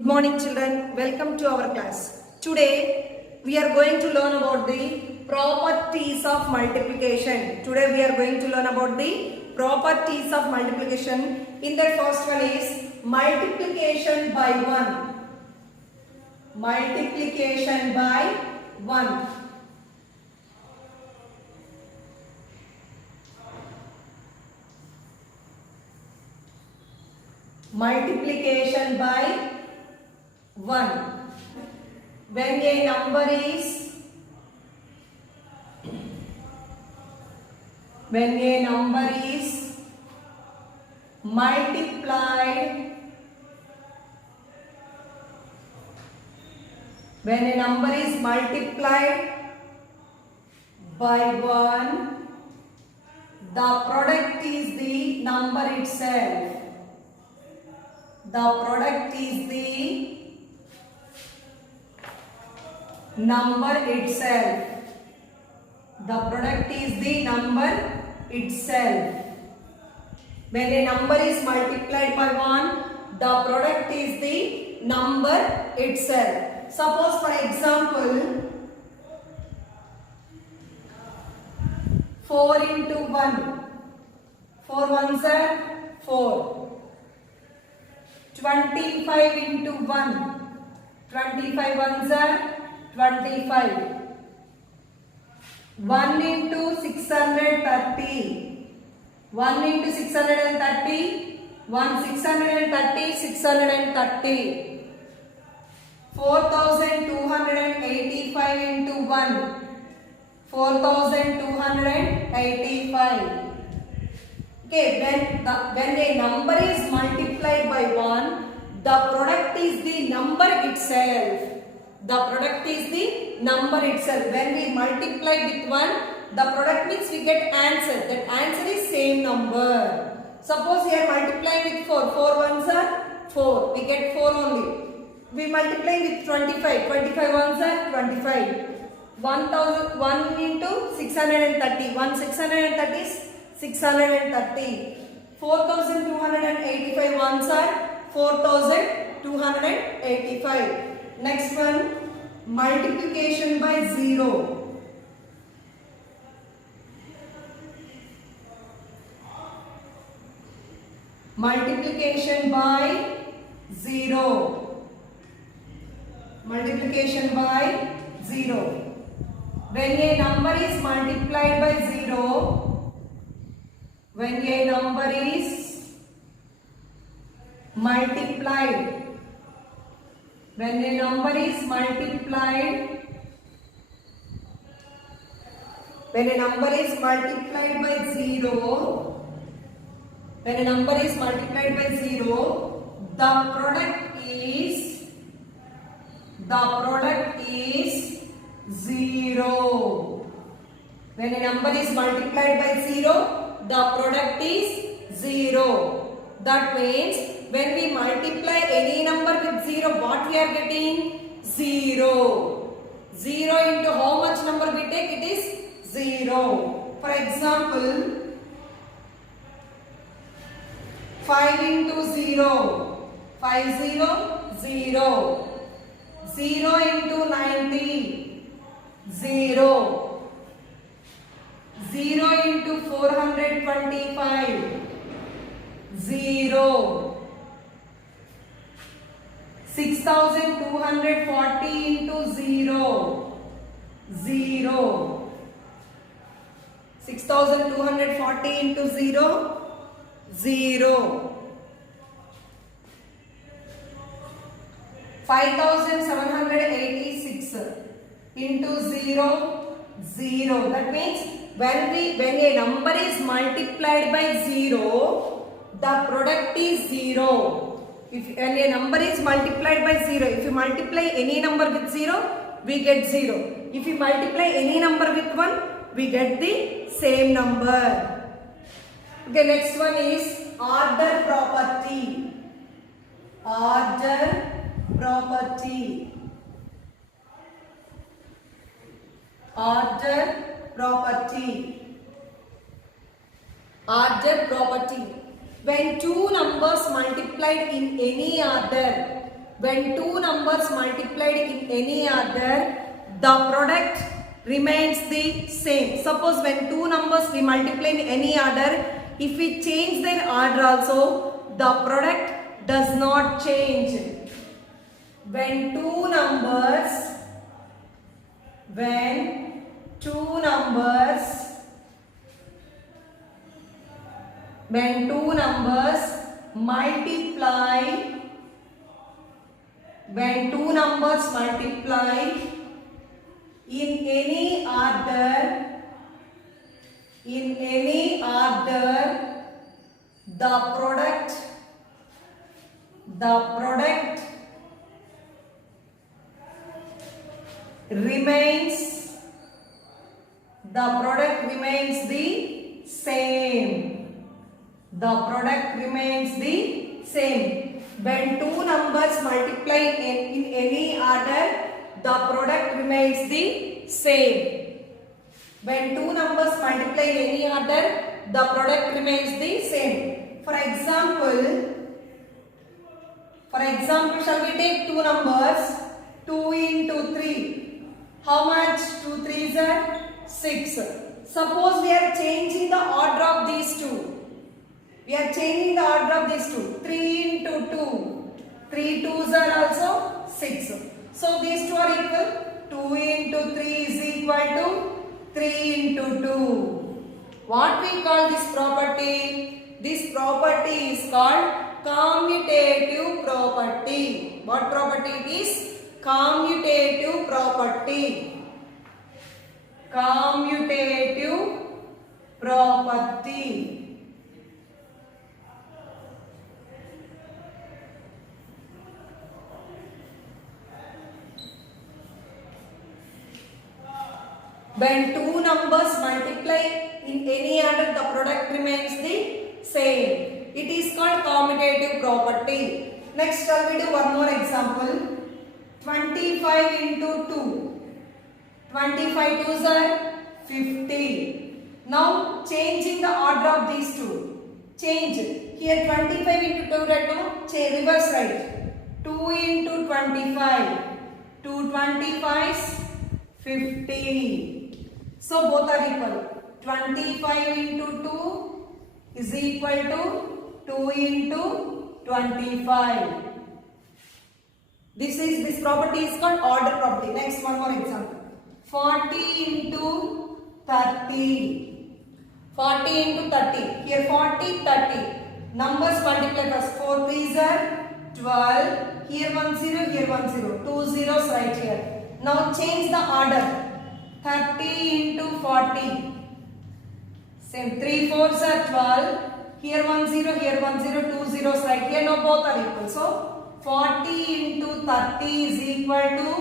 Good morning children, welcome to our class. Today we are going to learn about the properties of multiplication. Today we are going to learn about the properties of multiplication. In the first one is multiplication by 1. Multiplication by 1. Multiplication by 1. When a number is multiplied by 1, the product is the number itself. The product is the number itself. The product is the number itself. When a number is multiplied by 1, the product is the number itself. Suppose for example, 4 into 1. 4 ones are 4. 25 into 1. 25 ones are 25. 1 into 630. 1 into 630. 1 630. 630. 4285 into 1. 4285. Okay, when a number is multiplied by 1, the product is the number itself. The product is the number itself. When we multiply with 1, the product means we get answer. That answer is same number. Suppose we are multiplying with 4. 4 ones are 4. We get 4 only. We multiply with 25. 25 ones are 25. 1 into 630. 1 630 is 630. 4285 ones are 4285. Next one, multiplication by 0. Multiplication by 0. Multiplication by 0. When a number is multiplied by 0, when a number is multiplied by 0, when a number is multiplied by 0, the product is 0. When a number is multiplied by 0, the product is 0. That means when we multiply any number with 0, what we are getting? 0. 0 into how much number we take? It is 0. For example, 5 into 0. 5 0 0. 0 into 90. 0. 0 into 425. 0. 6240 into 0. 0. 6240 into 0. 0. 5786 into 0. 0. That means when a number is multiplied by 0, the product is 0. When a number is multiplied by 0, if you multiply any number with 0, we get 0. If you multiply any number with 1, we get the same number. Okay, next one is order property. Order property. Order property. When two numbers multiplied in any order, When two numbers multiplied in any order, the product remains the same. Suppose when two numbers we multiply in any order, if we change their order also, the product does not change. When two numbers multiply in any order, the product remains the same. The product remains the same. When two numbers multiply in any order, the product remains the same. When two numbers multiply in any order, the product remains the same. For example, shall we take two numbers? 2 into 3. How much? 2 3s are 6. Suppose we are changing the order of these two. 3 into 2. 3 2s are also 6. So these two are equal. 2 into 3 is equal to 3 into 2. What we call this property? This property is called commutative property. What property it is? Commutative property. Commutative property. When two numbers multiply in any order, the product remains the same. It is called commutative property. Next, shall we do one more example? 25 into 2. 25 2s are 50. Now, changing the order of these two. Change. Here 25 into 2 right now. Reverse right. 2 into 25. 2 25s 50. So both are equal. 25 into 2 is equal to 2 into 25. This property is called order property. Next, one more example. 40 into 30. 40 into 30. Here 40, 30. Numbers multiply first. 4 3s are 12. Here 1 0, here 1 0. 2 zeros right here. Now change the order. 30 into 40. Same. 3 4s are 12. Here 1 0, here 1 0. 2 zeros right here. Now both are equal. So 40 into 30 is equal to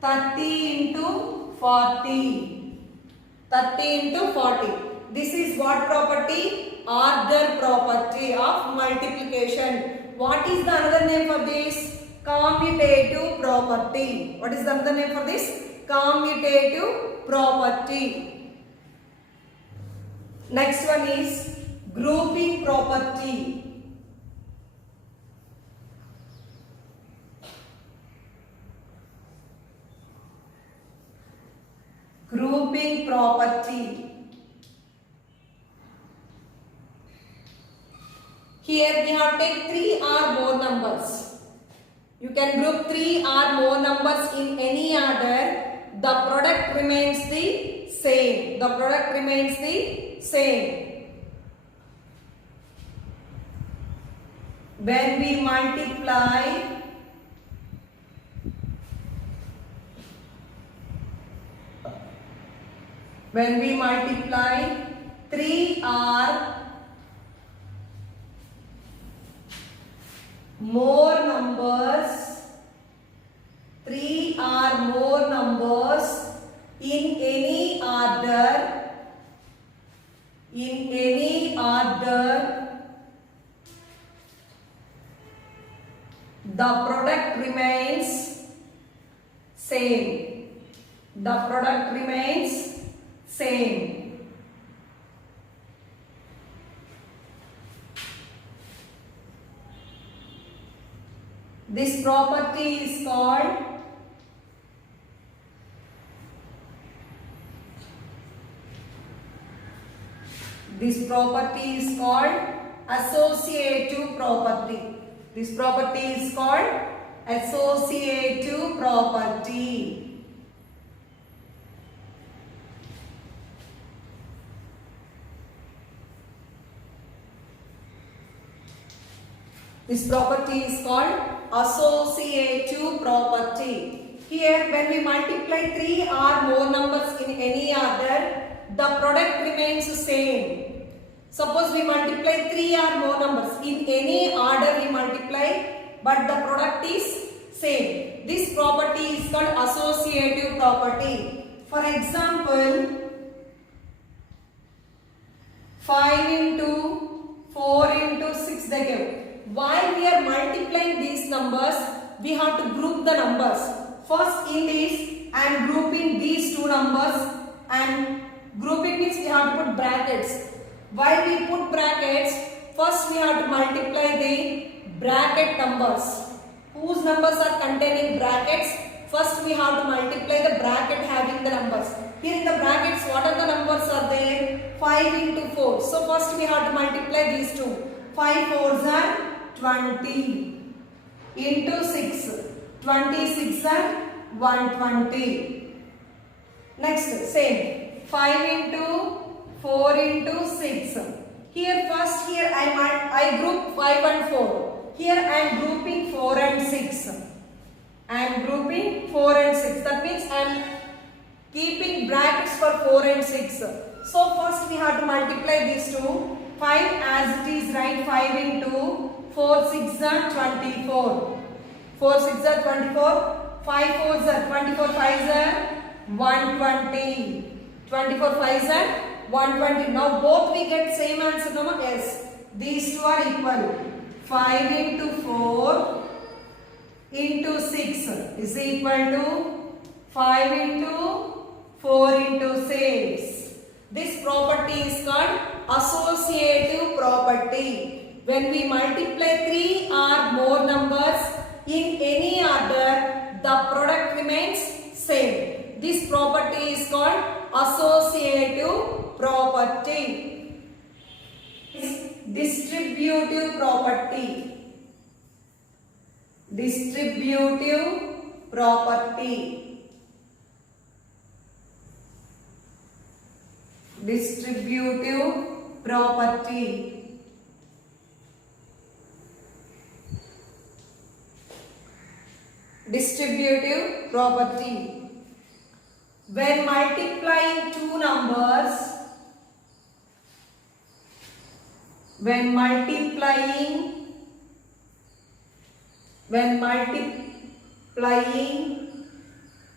30 into 40. 30 into 40. This is what property? Order property of multiplication. What is the another name for this? Commutative property. What is the another name for this? Commutative property. Next one is grouping property. Grouping property. Here we have take 3 or more numbers. You can group 3 or more numbers in any order. The product remains the same. The product remains the same. When we multiply When we multiply 3 or more numbers, 3 or more numbers in any order, the product remains same. The product remains same. This property is called associative property. This property is called associative property. This property is called associative property. Here, when we multiply 3 or more numbers in any order, the product remains the same. Suppose we multiply 3 or more numbers in any order we multiply, but the product is same. This property is called associative property. For example, 5 into 4 into 6 they give. While we are multiplying these numbers, we have to group the numbers. First in this, I am grouping these two numbers, and grouping means we have to put brackets. While we put brackets, first we have to multiply the bracket numbers. Whose numbers are containing brackets? First we have to multiply the bracket having the numbers. Here in the brackets, what are the numbers are there? 5 into 4. So first we have to multiply these two. 5 fours are 20 into 6. 26 are 120. Next, same. 5 into 4 into 6. Here first, I group 5 and 4. Here I am grouping 4 and 6. I am grouping 4 and 6. That means I am keeping brackets for 4 and 6. So first we have to multiply these two. 5 as it is, right? 5 into 4 6 are 24. 4 6 are 24. 5 4s are 24. 5s are 120. 24 5s are 120. Now both we get same answer. No? Yes. These two are equal. 5 into 4 into 6 is equal to 5 into 4 into 6. This property is called associative property. When we multiply 3 or more numbers in any order, the product remains same. This property is called associative property. Distributive property. Distributive property. Distributive property. Distributive property. When multiplying two numbers, when multiplying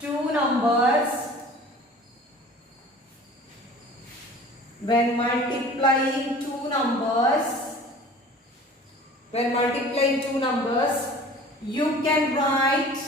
two numbers, when multiplying two numbers, you can write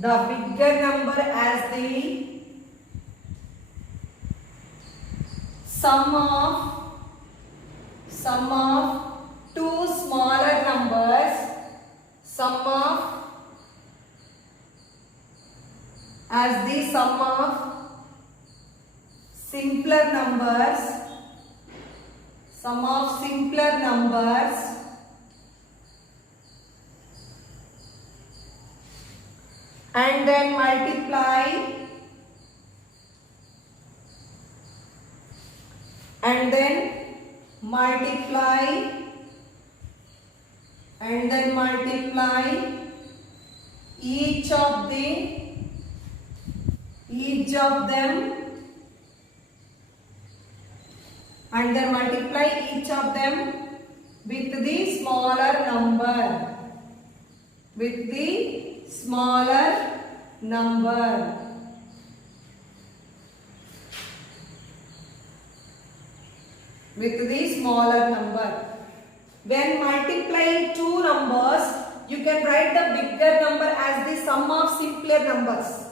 the bigger number as the sum of two smaller numbers, sum of simpler numbers, and then multiply each of them with the smaller number. With the smaller number. When multiplying two numbers, you can write the bigger number as the sum of simpler numbers.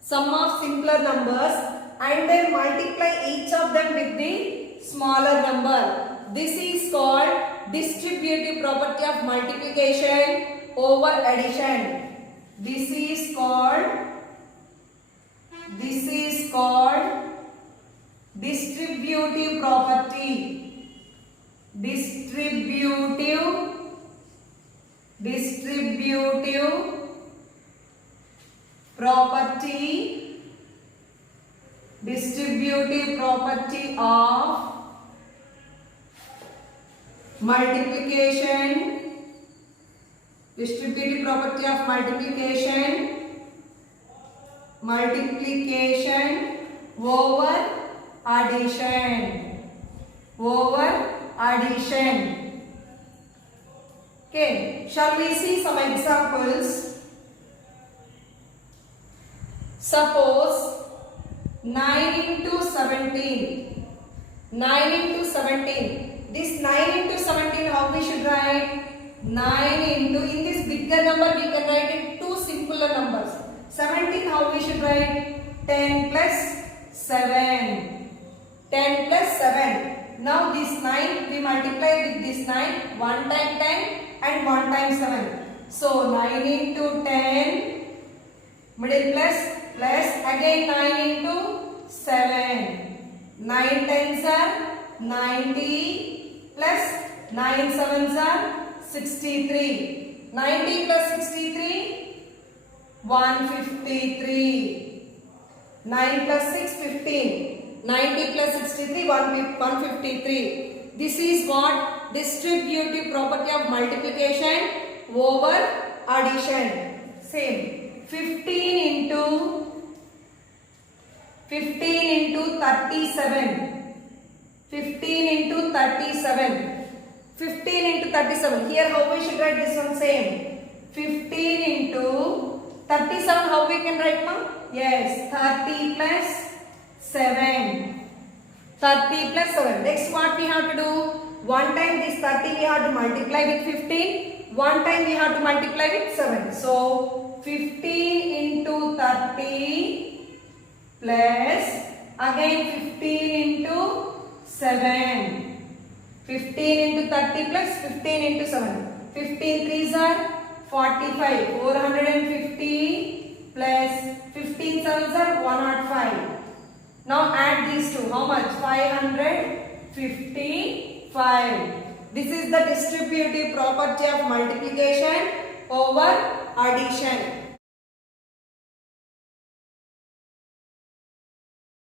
Sum of simpler numbers, and then multiply each of them with the smaller number. This is called distributive property of multiplication over addition. This is called distributive property. Distributive property of multiplication. Distributive property of multiplication over addition. Okay, shall we see some examples? Suppose 9 into 17. 9 into 17. This 9 into 17, how we should write? 9 into, in this bigger number we can write it two simpler numbers. 17, how we should write? 10 plus 7. 10 plus 7. Now this 9 we multiply with this 9. 1 time 10 and 1 time 7. So 9 into 10, middle plus again 9 into 7. 9 tens are 90 plus 9 sevens are 63. 90 plus 63, 153. 9 plus 6, 15. 90 plus 63, 153. This is what? Distributive property of multiplication over addition. Same. 15 into 37. 15 into 37. 15 into 37. Here how we should write this one? Same. 15 into 37. How we can write, ma'am? Yes. 30 plus 7. 30 plus 7. Next what we have to do? One time this 30 we have to multiply with 15. One time we have to multiply with 7. So 15 into 30 plus again 15 into 7. 15 into 30 plus 15 into 7. 15 threes are 45. 450 plus 15 sevens are 105. Now add these two. How much? 555. This is the distributive property of multiplication over addition.